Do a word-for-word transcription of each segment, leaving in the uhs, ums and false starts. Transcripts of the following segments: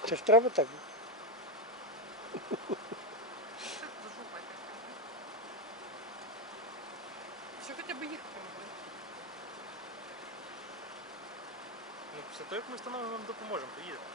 Це ж треба так. Що хоча б їх помогли? Ну, після того, як ми встановимо, вам допоможемо, поїдемо.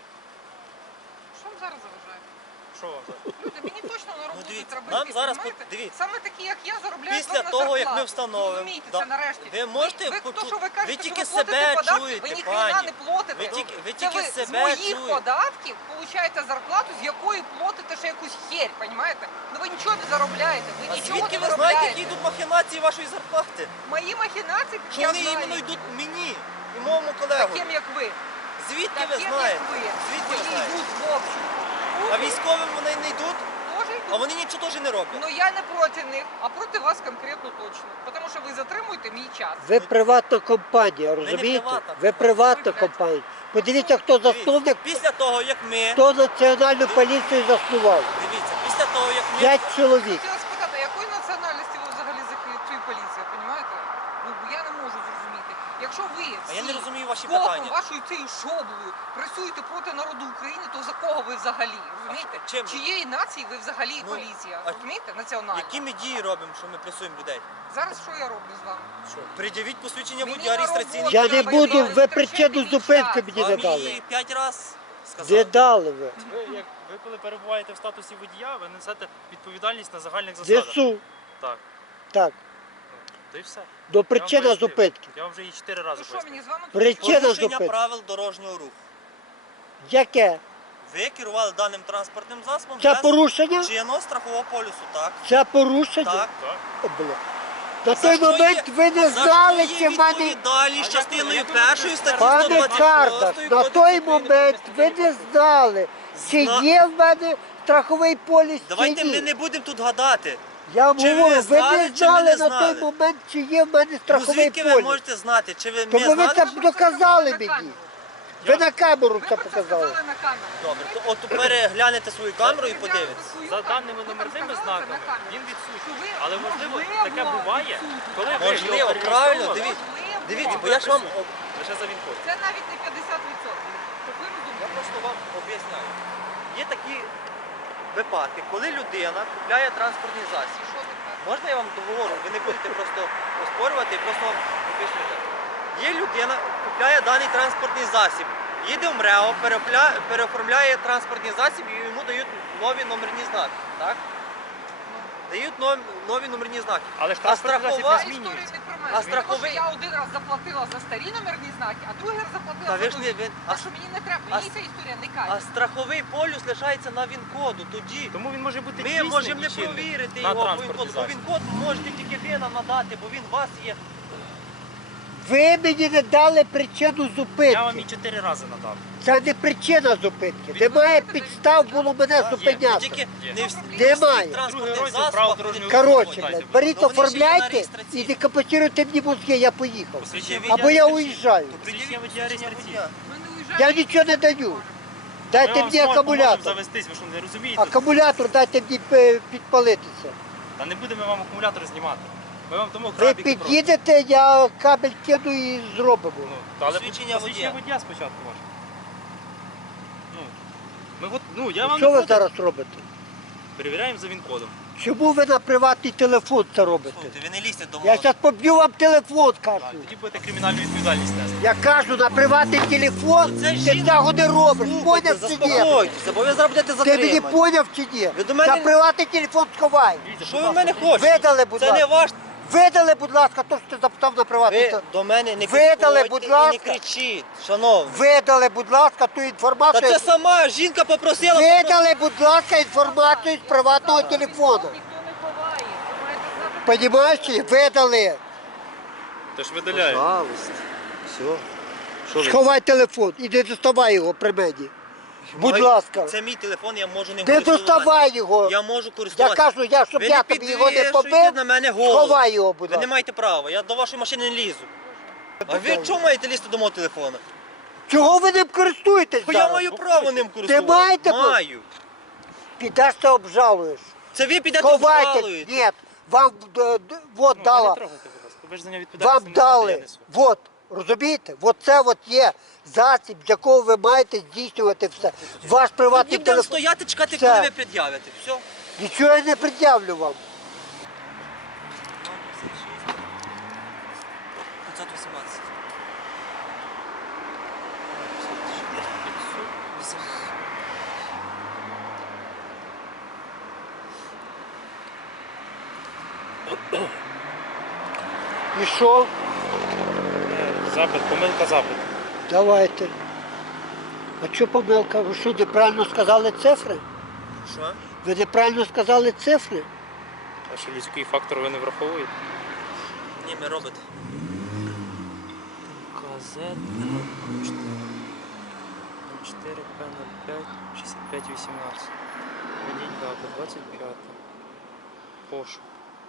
Що вам зараз заважає? Що вам зараз? Люди, мені точно на роботу дивіться, треба нам йти, зараз понімаєте? пот- дивіться. Саме такі, як я, заробляють Після вам на того, як ми зарплату. встановимо, Розумієте, да. це нарешті. Ви можете ви, ви, почу- то, що ви кажете, ви тільки що ви платите себе податки, чуєте, ви ніхрена пані. не платите. Ви тільки, ви Це тільки ви з себе моїх чуєте. податків получаєте зарплату, з якої платите ще якусь херь, понімаєте? Ну ви нічого не заробляєте, ви А нічого звідки не ви знаєте, заробляєте. які йдуть махінації вашої зарплати? Мої махінації, Що я вони знаю, іменно йдуть мені і моєму колегу? таким, як ви. Звідки ви Таким, знаєте? як ви. Звідки ви Вони знаєте? йдуть в общем. А військовим вони не йдуть, Тоже йдуть. а вони нічого теж не роблять. Ну я не проти них, а проти вас конкретно точно. Тому що ви затримуєте мій час. Ви приватна компанія, розумієте? приватна Ви приватна Ви, блядь. компанія. Подивіться, хто засновник, Після того, як ми, хто національну поліцію заснував. дивіться, після того, як ми, П'ять чоловік. Хотіла спитати, якої національності ви взагалі закриті поліція, розумієте? Ну я не можу зрозуміти. Якщо ви а я не розумію ваші скопом питання. вашою цією шоблею працюєте проти народу України, то за кого ви взагалі? Розумієте? А чим? Чиєї нації ви взагалі Ну, поліція? а Розумієте? Національна. Які ми дії робимо, що ми пресуємо людей? Зараз що я роблю з вами? Що? Пред'явіть посвідчення Мені водія на реєстраційний. роботу Я не треба буду, йти, ви витрачайте причину мій зупинки час. мені не Вам дали. її п'ять раз Не сказали. дали ви. Ви, як, ви коли перебуваєте в статусі водія, ви несете відповідальність на загальних засадах. ЗСУ. Так. Так. Ну, то й все. До Я вам причина пояснив. зупинки. Я вам вже її чотири рази Ну що пояснив. мені з вами Причина Порушення зупинки. правил дорожнього руху. Яке? Ви керували даним транспортним засобом Це без порушення? чинного страхового полюсу, так? Це порушення? Так. Так. О, бля. На За той що момент є- ви не за знали, що чи є в мене... відповідальність А як частиною ви- як ви першої статті Пане сто двадцять Кардаш, шостої на Кодексу той України момент про ви не знали, чи Зна- є в мене страховий поліс, чи Давайте ми ні. не будемо тут гадати. Я вам Чи ви говорю, ви знали, не чи ви знали не на знали? той момент, чи є в мене Ну страховий звідки ви поліс. можете знати? Чи ви Тому ми ви знали? це про це доказали сказали на мені. камеру. Ви на камеру Ви це про це показали. сказали на камеру. Добре, то от переглянете свою камеру і подивитесь. За даними номерними знаками він відсутній. Але можливо таке буває, коли ви Можливо, його правильно, перереєстрували, дивіться. Можливо. Дивіться, бо я ж вам лише за він-код. Це навіть не п'ятдесят відсотків. Щоб ви я розуміли. просто вам об'ясняю. Є такі випадки, коли людина купляє транспортний засіб. Що тепер? Можна я вам договорю? Ви не будете просто оспорювати і просто вам об'яснювати. Є людина, купляє даний транспортний засіб, їде в МРЕО, перепля- переоформляє транспортний засіб і йому дають нові номерні знаки. Так? Дають нов- нові номерні знаки. Але ж А транспортний засіб страхова- не Історія змінюється. не про мене. А Тому що страховий- я один раз заплатила за старі номерні знаки, а другий раз заплатила Та за ви ж нові. не ви. А А, що мені не треба? а Мені с- ця історія не а каже. страховий полюс лишається на він-коду. Тоді Тому він може бути ми дійсним можемо і не чинним провірити на його по транспортний він-коду. Бо засіб. він-код можете тільки ви нам надати, бо він у вас є. Ви мені не дали причину Я вам зупинки. її чотири рази надав. Це не причина зупинки. Немає підстав було мене Ви зупиняти. тільки Є. не в Немає. всіх транспортних Другий розділ засобах правил не дорожнього Коротше, Давайте, блядь, беріть, Ну, вони ще є на оформляйте реєстрації. і декапотируйте мені мозги, я поїхав. Посвідчення Або водія я реєстраційне. уїжджаю. Посвідчення водія реєстраційне. Ми не уїжджаємо. Я нічого не даю. Ми Дайте вам мені зможемо- поможемо акумулятор. завестись, ви що не розумієте? Акумулятор дайте мені е, підпалитися. Та не будемо вам акумулятор знімати. Ми вам тому Ви крабіки просто. під'їдете, я кабель кину і зробимо. Ну, та, але Посвідчення посвідчення водія. водія спочатку ваше. Ну, ми от, ну, я вам Що не ви проти. зараз робите? Перевіряємо за він-кодом. Чому ви на приватний телефон це робите? Слухайте, ви не лізьте до Я мого. зараз поб'ю вам телефон, кажу. Так, тоді будете кримінальну відповідальність нести. Я кажу, на приватний телефон Це ти жінка. цього не робиш. Слухайте, Поняв чи ні? заспокойтеся, бо ви зараз будете Ти мені затримані. поняв чи ні? Ви до мене- На приватний телефон сховай. Дивіться, Що будь ви в ласка, мене дивіться. хочете? Видали, будь Це не ласка. ваш. Видали, будь ласка, то, що ти запитав на приватний Ви телефон. до мене не Видали, підходьте будь і ласка. не кричіть, шановні. Видали, будь ласка, ту Та інформацію. це сама жінка попросила. Видали, будь ласка, інформацію з приватного телефону. Ніхто не ховає. Ви маєте знати, Понімаєш? чи ні? Видали. Ти ж видаляє. Пожалуйста. Все. Що ви? Сховай телефон і не доставай його при мені. Будь Мой- ласка. Це мій телефон, я можу ним Не користуватися. доставай його. Я можу Я користуватися. кажу, я, щоб Ви я не тобі його не підвішуйте побив, на мене голову. сховай його, будь Ви не ласка. маєте права, я до вашої машини не лізу. А ви чому маєте лізти до мого телефона? Чого ви ним користуєтесь Бо я зараз? маю право ним користуватися. маєте право? Маю. Підеш та обжалуєш. Це ви підете Ховайте. обжалуєте. Ні, вам д- д- вот Ну, ви дала. не трогайте, будь ласка. Ви ж за нього відповідальність Вам не несете, я дали. несу. Вот. Розумієте? Оце от є засіб, з якого ви маєте здійснювати все. Ваш приватний Тоді будемо телефон. стояти, чекати, Все. коли ви пред'явите. Все. Нічого я не пред'явлю вам. п'ятсот вісімнадцять. І що? Запит, помилка запит. Давайте. А що помилка? Ви що, неправильно сказали цифри? Що? Ви неправильно сказали цифри? А що людський фактор ви не враховуєте? Ні, ми робите. КЗ чотири П нуль п'ять шістдесят п'ять вісімнадцять. Введіть дату двадцять п'яте. Пошук.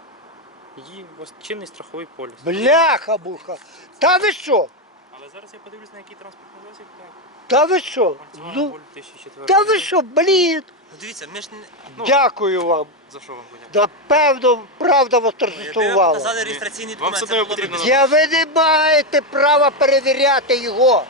Її у вас чинний страховий поліс. Бляха-буха. Та ви що? Але зараз я подивлюсь, на який транспортний засіб. Так. Та ви що? Volkswagen Ну, Golf дві тисячі четвертого. та ви що, блін? Ну дивіться, ми ж не... Ну, Дякую вам. За що вам подякувати? Напевно, правда вас Якби ви торжествувала. показали реєстраційний Вам документ, все це одно було б потрібно без- Я ви не маєте права перевіряти його.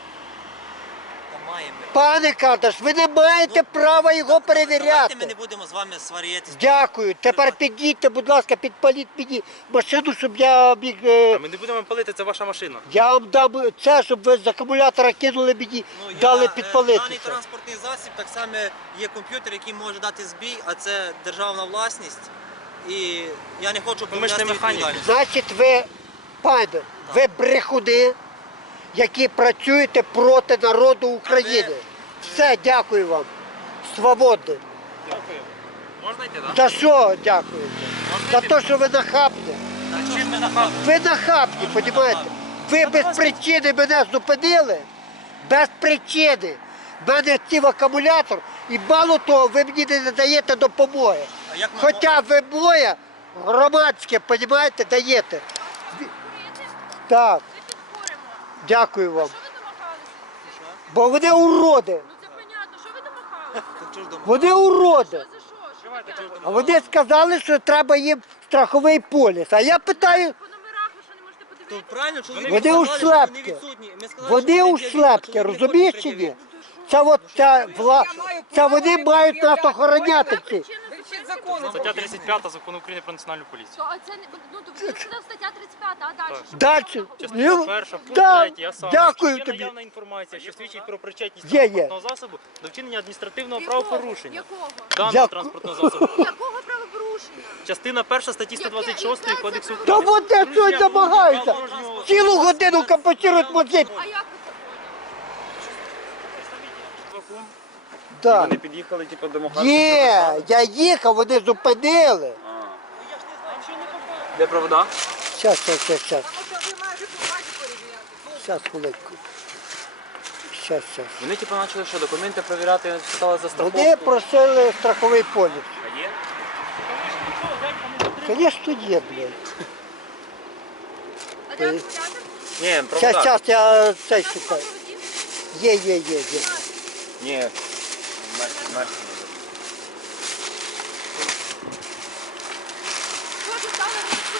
Та маємо. Пане Кадаш, ви не маєте права його Давайте ми не перевіряти. будемо з вами сваритися. Дякую. Тепер підійдьте, будь ласка, підпаліть мені машину, щоб я міг. е, Та ми не будемо палити, це ваша машина. Я вам дам це, щоб ви з акумулятора кинули мені, Ну, я, дали е, підпалити. Даний транспортний засіб так само є комп'ютер, який може дати збій, а це державна власність. І я не хочу Ну, ми ж не пов'язати механіки. відповідальність. Значить, ви, пане, ви брехуни, які працюєте проти народу України. Все, дякую вам. Свободне. Дякую. Можна йти, так? За що дякуєте? За те, що ви нахабні. Та чим ми нахабні? Ви нахабні, розумієте? Ви без причини мене зупинили. Без причини. В мене ців акумулятор і мало того, ви мені не даєте допомоги. А як ми Хоча ви моє громадське, розумієте, даєте. Так, дякую вам. Що ви домагалися? Бо вони уроди. Ну це понятно, що ви домагалися? Та чого ж дома? Вони уроди. За що? Що ви таке? А вони сказали, що треба їм страховий поліс. А я питаю, По номерах ви що не можете То подивитися? правильно, чоловік Вони сказали, у що шлепки. вони відсутні. Ми сказали, вони що у вони шлепки, чоловік не розумієш хоче чи ні? пред'явити. Це от ця вла... Я маю Це право вони мають нас перевіряти. охороняти ці. Вивчіть закони. Стаття тридцять п'ята закону України про національну поліцію. То, а це не, ну, то ви сказав стаття тридцять п'ята, а далі що? Далі. Частина перша, пункт Да, третій, а саме, дякую що є тобі. наявна інформація, що свідчить про причетність Є, є. транспортного засобу до вчинення адміністративного Якого? правопорушення Якого? даного Яку- транспортного засобу. Якого правопорушення? Частина перша статті сто двадцять шість Яке- Кодексу яке Та України. от я щось намагаюся. Цілу годину компенсують мозги. А як ви це поняли? Да. Вони під'їхали, типу, до Мохавки. Є, я їхав, вони зупинили. Де провода? Щас, щас, щас, щас. Тому що ви маєте бумаги перевіряти. Щас, хвилинку. Щас, щас. Вони типу почали що, документи перевіряти, питали за страховку. Вони просили страховий поліс. А є? Звісно, є, блядь. А де акумулятор? Ні, провода. Щас, щас, я цей На шукаю. проводі? Є, є, є, є. Ні. Мерсі, мерсі. Що ти стали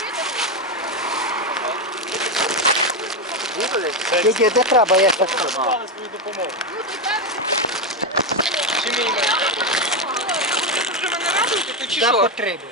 розкрити? Ні, ні, не треба, я щас. Дали свою допомогу. Ну, то де ви? Чи мій ім'я? Ви вже мене радуєте, то чи За що? потреби.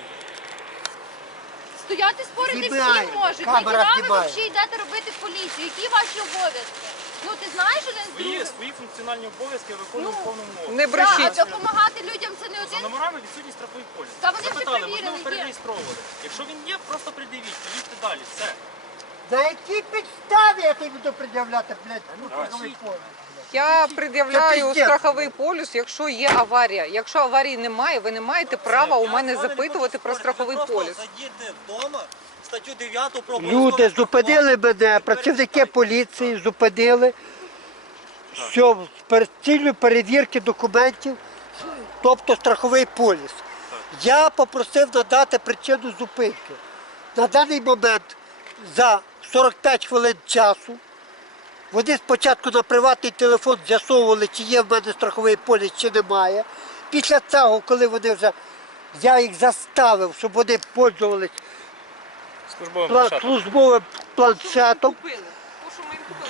Стояти спорити Знімаю. всі можуть. Камера Нахіра ви знімає. взагалі йдете робити в поліцію? Які ваші обов'язки? Ну ти знаєш один з Свої, другим? свої функціональні обов'язки виконують в повному обсязі. Не Так, брешіть. а допомагати людям це не За один. номерами відсутній страховий поліс. Та вони вже Запитали, перевірили, можливо, є. перереєстровували. Якщо він є, просто придивіть, поїдьте далі, все. На якій підставі я тобі буду пред'являти, блядь, ну, страховий поліс? Я Це пред'являю пиздець. страховий полюс, якщо є аварія. Якщо аварії немає, ви не маєте права у Я мене з вами не запитувати хочу про спорити, страховий ви полюс. просто зайдіть вдома, статтю дев'яту про Люди обов'язкове зупинили мене, працівники поліції зупинили. Що з цілею перевірки документів, тобто страховий поліс. Я попросив надати причину зупинки. На даний момент за сорок п'ять хвилин часу вони спочатку на приватний телефон з'ясовували, чи є в мене страховий поліс, чи немає. Після цього, коли вони вже, я їх заставив, щоб вони пользувалися Службовим пла- площадком. службовим планшетом. Купили. То, що ми їм купили.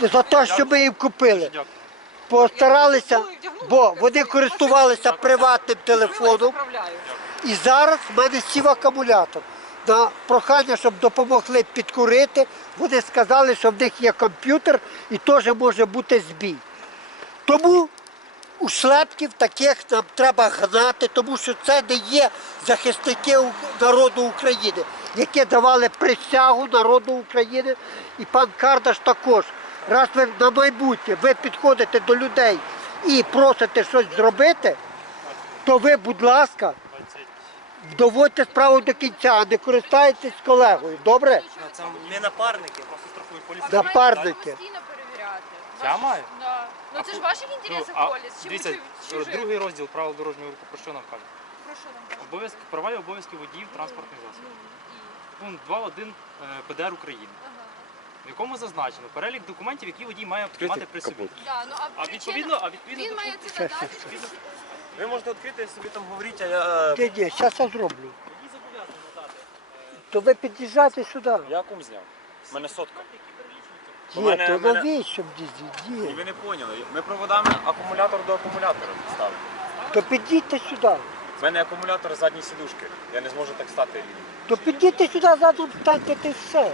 за те, що ми їм купили. Дякую. Постаралися, бо вони користувалися приватним телефоном. Управляю. І зараз в мене сів акумулятор. На прохання, щоб допомогли підкурити, вони сказали, що в них є комп'ютер і теж може бути збій. Тому у шлепків таких нам треба гнати, тому що це не є захисники у- народу України, які давали присягу народу України. І пан Кардаш також. Раз ви на майбутнє ви підходите до людей і просите щось зробити, то ви, будь ласка, доводьте справу до кінця, а не користайтесь колегою. Добре? Це ми напарники. Напарники. Постійно перевіряти. Я Ваші- маю? Да. Ну це ж в ваших інтересах а, поліс. Чи дивіться, чи- чи ж- другий розділ правил дорожнього руху про що нам каже? Про що нам кажуть? Обов'язки, права і обов'язки водіїв транспортних засобів. Ну, і- Пункт два точка один е, Пе Де Ер України, ага. в якому зазначено перелік документів, які водій має мати при собі. Да, ну, а А причина- відповідно, а відповідно Він до має пункту- це надати. Ви можете відкрити собі там говорити, а я... Ні, ні, зараз я зроблю. Водій зобов'язаний надати. То ви під'їжджайте сюди. Я кум зняв. У мене сотка. У Ні, мене- то у мене- навіщо б дізі? І Ні. ви не поняли. Ми проводами акумулятор до акумулятора ставимо. То підійдьте сюди. У мене акумулятор задньої сідушки. Я не зможу так стати. То підійдьте сюди, задом станьте, ти все.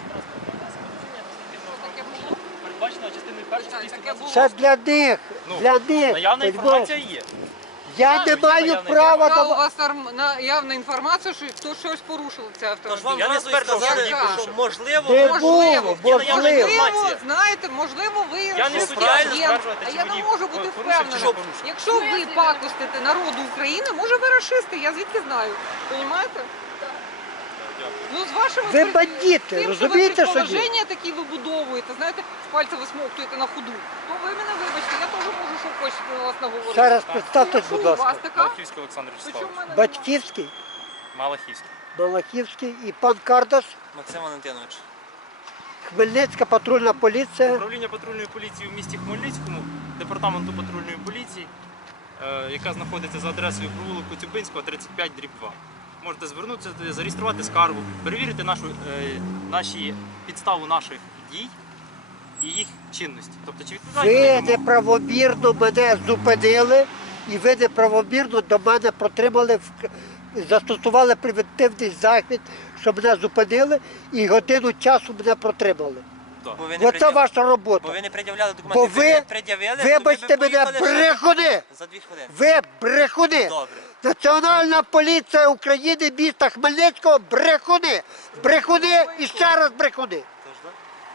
Таке було. передбачено частиною першої Так, статті таке було. Це для них, Ну, для них. наявна понімаєш? інформація є. Я не є маю наявна права Яка у давати. вас там наявна інформація, що хтось щось порушив цей Тож вам автомобіль? Я не зразу і стверджував, що сказали, водій що порушив. можливо... Не ви- було, Можливо, можливо. можливо, знаєте, можливо, ви Я не щось суддя, правильно, щоб стверджувати, а чи я не водій можу бути порушив, чи не впевнена. порушив. Якщо ви пакостите народу України, може ви расисти, я звідки знаю. Понімаєте? Ну, з вашими Ви при- бандити, тим, розумієте, що ви що ні? предположення такі вибудовуєте, знаєте, з пальця висмоктуєте на ходу, то ви мене вибачте, я теж можу, що хочете на вас наговорити. Ще раз Ну, представтесь, якщо будь у вас ласка. така, Малахівський Олександр то чому в Вячеславович. мене Батьківський, Малахівський. Малахівський і пан Кардаш, Максим Валентинович. Хмельницька патрульна поліція. Управління патрульної поліції в місті Хмельницькому, департаменту патрульної поліції, е, яка знаходиться за адресою провулок Коцюбинського, тридцять п'ять дріб два. Можете звернутися, туди, зареєструвати скаргу, перевірити нашу, е, наші, підставу наших дій і їх чинності. Тобто, чи відповідають Ви вони вимогам? неправомірно мене зупинили і ви неправомірно до мене протримали, в- застосували превентивний захід, що мене зупинили і годину часу мене протримали. Бо ви не Оце пред'яв- ваша Бо робота. ви не пред'являли документи. Бо ви, пред'явили, вибачте то ви б мене, поїхали брехуни! за дві хвилини. Ви брехуни! Добре. Національна поліція України міста Хмельницького брехуни! Брехуни і ще раз брехуни! Тож, да?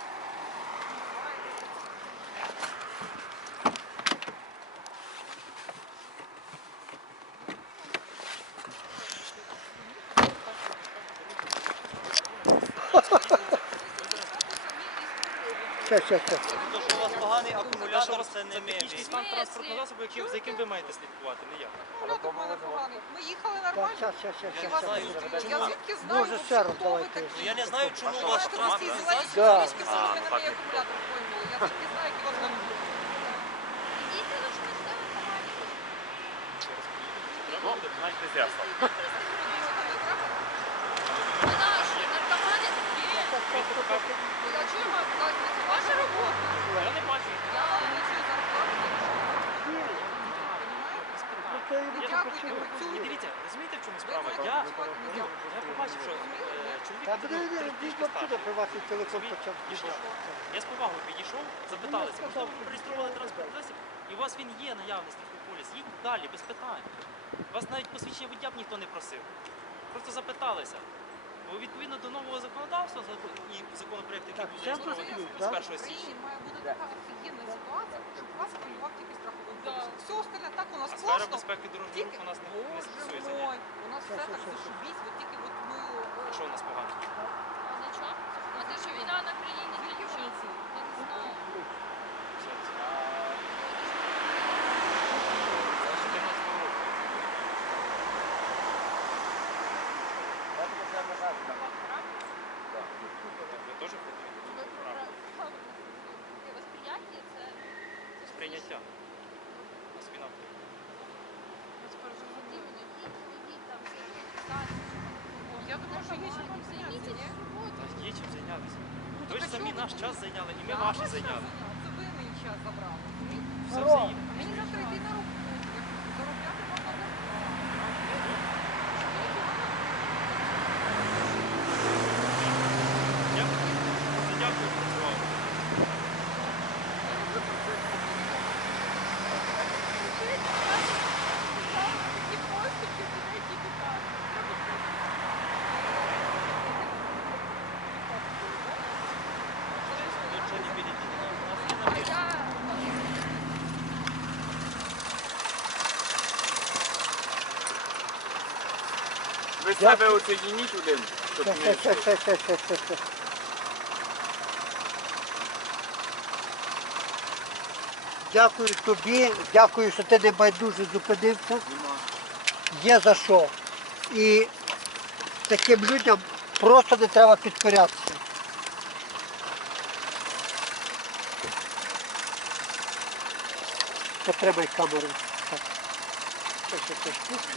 Ще, ще, ще. То, що у вас поганий акумулятор, це не ми. Технічний стан транспортного засобу, який- за яким ви маєте слідкувати, не я. акумулятор в мене поганий. Ми їхали Так, нормально. ще, ще, ще, І ще, вас ще. знаю, пустили. Я звідки знаю, Може, хто ще раз ви давайте. такі? Я не знаю, чому у вас Знаєте, транспортний російські засіб. зелені, Да. російські зелені, в мене мій акумулятор поймали. Я звідки знаю, які у вас там люди. Ідіть, ну, що ви ставите маленьку. Ну, навіть не зря став. А наші наркомани? Я чую, маю сказати, це ваша робота. Я не бачу. Я вам не цю зарплату. Понімаєте? Ви дякуйте, І працюйте. дивіться, розумієте, в чому Ви справа? маєте Я, працювати, не дякую. я побачив, що е, чоловік Та ну, мене не трішки дійсно старший. на приватний телефон почав. Пішов. Я з повагою підійшов, запиталися, можливо, ви реєстрували транспортний засіб, і у вас він є наявний страховий поліс, їдьте далі, без питань. У вас навіть посвідчення водія б ніхто не просив. Просто запиталися. Бо відповідно до нового законодавства закон- і законопроекту, який Так, був це зареєстрований працює, з так? першого В січня. Україні має бути така офігенна ситуація, щоб вас хвилював тільки страховий поліс. Все остальне так у нас А сфера класно. безпеки дорожнього Тільки, руху нас не, не боже стосується. мой, у нас все так зашибісь, от тільки от ми... А що у нас погано? А нічого? А те, що війна на країні, то Тільки нічого. вони ці. Я не знаю. Все це. Це чотирнадцятого року. Ви теж проти програми? Восприяття це... Це сприйняття. На спіна. Я думаю, що є чим вам зайнятися, ні? Та є чим зайнятися. Ви ж самі наш час зайняли, і ми ваш зайняли. Це ви мій час забрали. Все взаємно. Мені завтра йти на роботу. Заробляти вам на зарплату. Дякую. Дуже дякую, працював. Такі поступки, це тільки так. Нічого не підійти до нас. У нас є А набір. я... Ви себе оцініть один, щоб Щас, не... щас, щас, щас, щас, щас, щас. Дякую тобі, дякую, що ти не байдуже зупинився. Є за що. І таким людям просто не треба підкорятися. Потримай камеру. Так. Щас я це спущу.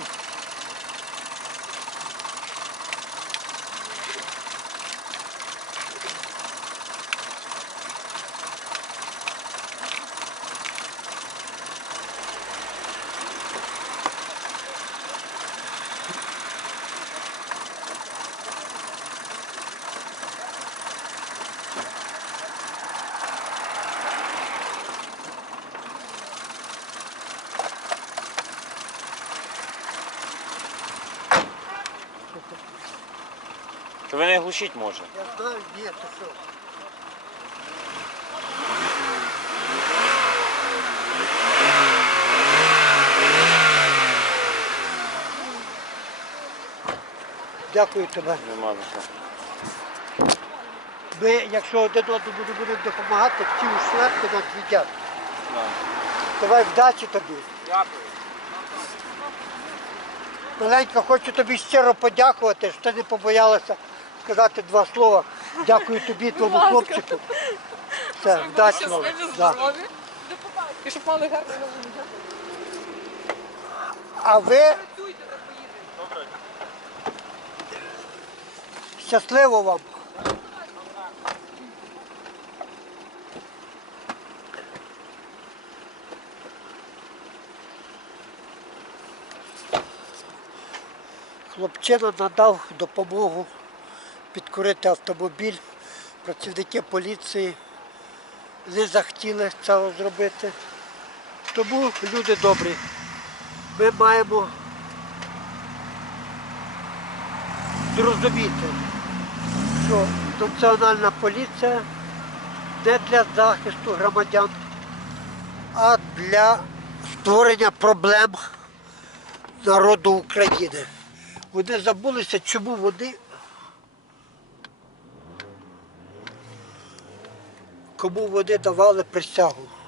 То ви не глушіть може. Я знаю, ні, то що. Дякую тебе. Нема за що. Ми, якщо один одному не будемо допомагати, ті ушлепки нас їдять. Давай вдачі тобі. Дякую. Маленька, хочу тобі щиро подякувати, що ти не побоялася сказати два слова. Дякую тобі, твоєму хлопчику. Все, вдачі вам. Да. Здорові. І щоб мали гарне нову. А ви Працюйте, так поїдете. щасливо вам. Хлопчина надав допомогу підкурити автомобіль. Працівники поліції не захотіли цього зробити. Тому, люди добрі, ми маємо зрозуміти, що Національна поліція не для захисту громадян, а для створення проблем народу України. Вони забулися, чому вони, кому вони давали присягу.